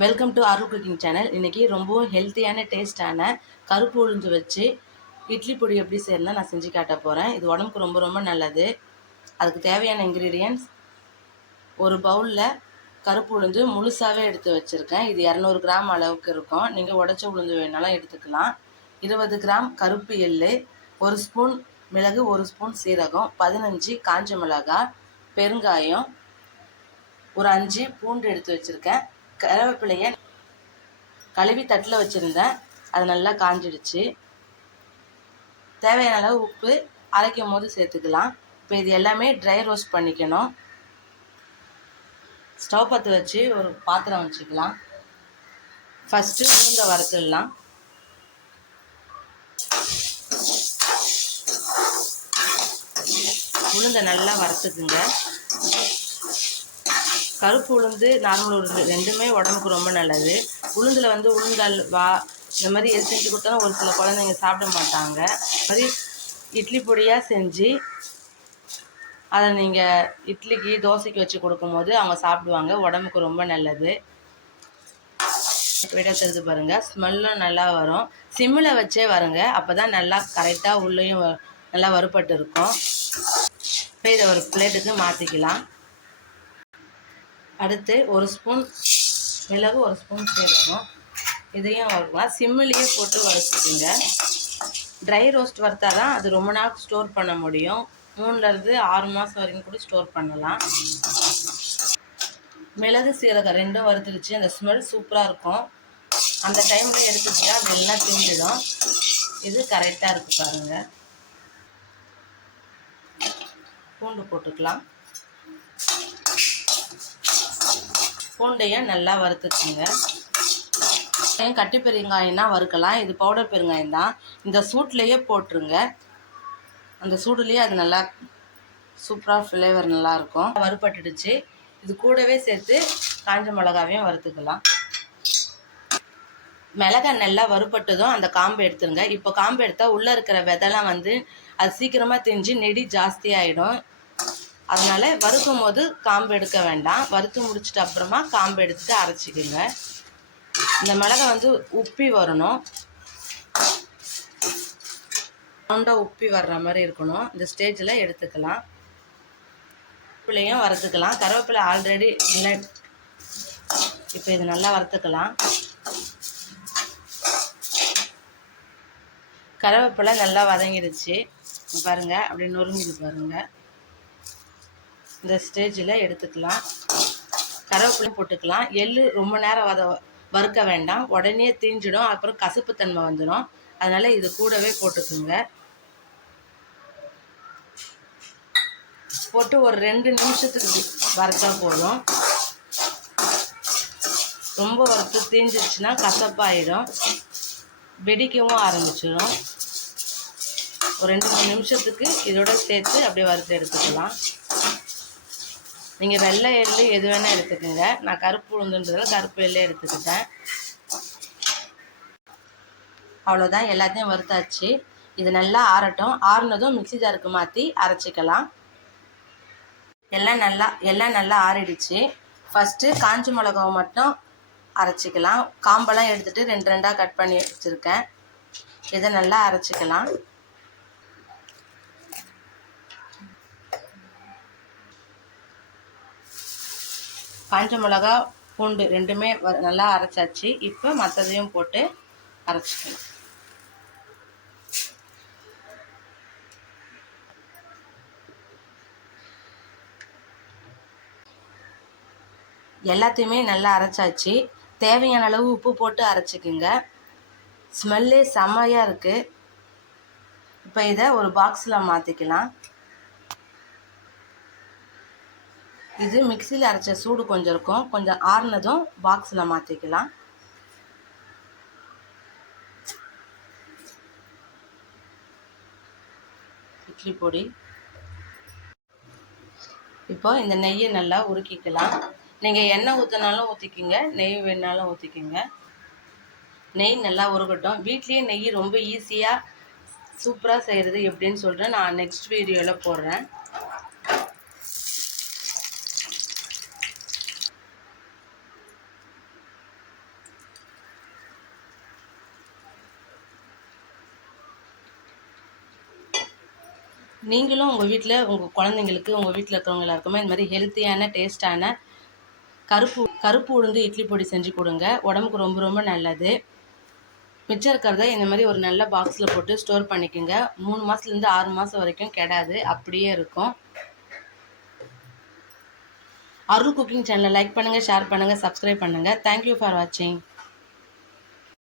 Welcome to Arul cooking channel இன்றைக்கி ரொம்பவும் ஹெல்த்தியான டேஸ்ட்டான கருப்பு உளுந்து வச்சு இட்லி பொடி எப்படி செய்யணும்னு நான் செஞ்சு காட்ட போகிறேன் இது உடம்புக்கு ரொம்ப ரொம்ப நல்லது. அதுக்கு தேவையான இன்க்ரீடியன்ஸ் ஒரு பவுலில் கருப்பு உளுந்து முழுசாகவே எடுத்து வச்சுருக்கேன். இது இரநூறு கிராம் அளவுக்கு இருக்கும். நீங்கள் உடச்ச உளுந்து வேணாலும் எடுத்துக்கலாம். இருபது கிராம் கருப்பு எள்ளு ஒரு ஸ்பூன் மிளகு ஒரு ஸ்பூன் சீரகம் பதினஞ்சு காஞ்ச மிளகாய் பெருங்காயம் ஒரு அஞ்சு பூண்டு எடுத்து வச்சுருக்கேன். கருவேப்பிலையை கழுவி தட்டில் வச்சுருந்தேன். அது நல்லா காஞ்சிடுச்சு. தேவையான அளவு உப்பு அரைக்கும் போது சேர்த்துக்கலாம். இப்போ இது எல்லாமே ட்ரை ரோஸ்ட் பண்ணிக்கணும். ஸ்டவ் பற்ற வச்சு ஒரு பாத்திரம் வச்சுக்கலாம். ஃபஸ்ட்டு பூண்டை வறுத்துடலாம். உளுந்தை நல்லா வறுத்துக்குங்க. கருப்பு உளுந்து நார்மல் உளுந்து ரெண்டுமே உடம்புக்கு ரொம்ப நல்லது. உளுந்தில் வந்து உளுந்தல் வா இந்த மாதிரி எது செஞ்சு கொடுத்தாலும் ஒரு சில குழந்தைங்க சாப்பிட மாட்டாங்க. மாதிரி இட்லி பொடியாக செஞ்சு அதை நீங்கள் இட்லிக்கு தோசைக்கு வச்சு கொடுக்கும்போது அவங்க சாப்பிடுவாங்க. உடம்புக்கு ரொம்ப நல்லது. விட தெரிஞ்சு பாருங்கள் ஸ்மெல்லும் நல்லா வரும். சிம்மில் வச்சே வருங்க. அப்போ தான் நல்லா கரெக்டாக உள்ளேயும் நல்லா வறுபட்டு இருக்கும். இப்போ இதை ஒரு பிளேட்டுக்கு மாற்றிக்கலாம் அடுத்து ஒரு ஸ்பூன் மிளகு ஒரு ஸ்பூன் சேர்க்கணும் இதையும் வறுக்கலாம் சிம்மிலேயே போட்டு வறுத்துக்குங்க. ட்ரை ரோஸ்ட் வறுத்தா தான் அது ரொம்ப நாள் ஸ்டோர் பண்ண முடியும். மூணுலேருந்து ஆறு மாதம் வரைக்கும் கூட ஸ்டோர் பண்ணலாம். மிளகு சீரகம் ரெண்டும் வறுத்துருச்சு. அந்த ஸ்மெல் சூப்பராக இருக்கும். அந்த டைமில் எடுத்துக்கிட்டா அது எல்லாம் இது கரெக்டாக இருக்குது பாருங்கள் பூண்டு போட்டுக்கலாம். பூண்டையும் நல்லா வறுத்துக்குங்க. கட்டி பெருங்காயம்னா வறுக்கலாம். இது பவுடர் பெருங்காயம் தான். இந்த சூட்லேயே போட்டுருங்க. அந்த சூடுலேயே அது நல்லா சூப்பராக ஃப்ளேவர் நல்லாயிருக்கும் வறுபட்டுடுச்சு. இது கூடவே சேர்த்து காஞ்ச மிளகாவையும் வறுத்துக்கலாம். மிளகாய் நல்லா வறுபட்டதும் அந்த காம்பு எடுத்துருங்க. இப்போ காம்பு எடுத்தால் உள்ளே இருக்கிற விதெல்லாம் வந்து அது சீக்கிரமாக தெரிஞ்சு நெடி ஜாஸ்தியாகிடும் அதனால் வறுக்கும் போது காம்பு எடுக்க வேண்டாம். வறுத்து முடிச்சிட்டு அப்புறமா காம்பு எடுத்துட்டு அரைச்சிக்கோங்க. இந்த மிளகா வந்து உப்பி வரணும். ரவுண்டாக உப்பி வர்ற மாதிரி இருக்கணும். இந்த ஸ்டேஜில் எடுத்துக்கலாம். பிள்ளையும் வறுத்துக்கலாம். கருவேப்பிலை ஆல்ரெடி இல்லை. இப்போ இது நல்லா வறுத்துக்கலாம். கருவேப்பிலை நல்லா வதங்கிடுச்சு. பாருங்கள் அப்படி நொறுங்கிடு பாருங்கள் இந்த ஸ்டேஜில் எடுத்துக்கலாம். கருவேப்பிலையும் போட்டுக்கலாம். எள் ரொம்ப நேரம் வத வறுக்க வேண்டாம். உடனே தீஞ்சிடும். அப்புறம் கசப்புத்தன்மை வந்துடும் அதனால் இது கூடவே போட்டுக்குங்க. போட்டு ஒரு ரெண்டு நிமிஷத்துக்கு வறுத்தா போதும். ரொம்ப வறுத்து தீஞ்சிருச்சுன்னா கசப்பாயிடும். வெடிக்கவும் ஆரம்பிச்சிடும் ஒரு ரெண்டு மூணு நிமிஷத்துக்கு இதோட சேர்த்து அப்படியே வறுத்து எடுத்துக்கலாம். நீங்கள் வெள்ளை எள்ளு எது வேணால் எடுத்துக்கோங்க. நான் கருப்பு உளுந்துன்றதில் கருப்பு எள்ளே எடுத்துக்கிட்டேன். அவ்வளோதான் எல்லாத்தையும் வறுத்தாச்சு. இது நல்லா ஆறட்டும். ஆறுனதும் மிக்சி ஜாருக்கு மாற்றி அரைச்சிக்கலாம். எல்லாம் நல்லா எல்லாம் நல்லா ஆறிடுச்சு. ஃபஸ்ட்டு காஞ்சி மிளகாவை மட்டும் அரைச்சிக்கலாம். காம்பெல்லாம் எடுத்துகிட்டு ரெண்டு ரெண்டாக கட் பண்ணி வச்சுருக்கேன். இதை நல்லா அரைச்சிக்கலாம். காஞ்ச மிளகா பூண்டு ரெண்டுமே நல்லா அரைச்சாச்சு. இப்போ மற்றதையும் போட்டு அரைச்சிக்கலாம். எல்லாத்தையுமே நல்லா அரைச்சாச்சு. தேவையான அளவு உப்பு போட்டு அரைச்சிக்குங்க. ஸ்மெல்லே செம்மையாக இருக்குது இப்போ இதை ஒரு பாக்ஸில் மாற்றிக்கலாம் இது மிக்சியில் அரைச்ச சூடு கொஞ்சம் இருக்கும். கொஞ்சம் ஆறுனதும் பாக்ஸில் மாற்றிக்கலாம் இட்லி பொடி. இப்போ இந்த நெய்யை நல்லா உருக்கிக்கலாம். நீங்கள் எண்ணெய் ஊற்றினாலும் ஊற்றிக்கிங்க நெய் வேணாலும் ஊற்றிக்கிங்க நெய் நல்லா உருகட்டும். வீட்லேயே நெய் ரொம்ப ஈஸியாக சூப்பராக செய்கிறது எப்படின்னு சொல்கிறேன் நான் நெக்ஸ்ட் வீடியோவில் போடுறேன். நீங்களும் உங்கள் வீட்டில் உங்கள் குழந்தைங்களுக்கு உங்கள் வீட்டில் இருக்கிறவங்க எல்லாருக்குமே இந்த மாதிரி ஹெல்த்தியான டேஸ்டான கருப்பு கருப்பு உளுந்து இட்லி பொடி செஞ்சு கொடுங்க. உடம்புக்கு ரொம்ப ரொம்ப நல்லது. மிச்சம் இருக்கிறத இந்த மாதிரி ஒரு நல்ல பாக்ஸில் போட்டு ஸ்டோர் பண்ணிக்கோங்க. மூணு மாதத்துலேருந்து ஆறு மாதம் வரைக்கும் கெடாது. அப்படியே இருக்கும். அருள் குக்கிங் சேனலை லைக் பண்ணுங்கள் ஷேர் பண்ணுங்கள் சப்ஸ்கிரைப் பண்ணுங்கள் தேங்க்யூ ஃபார் வாட்சிங்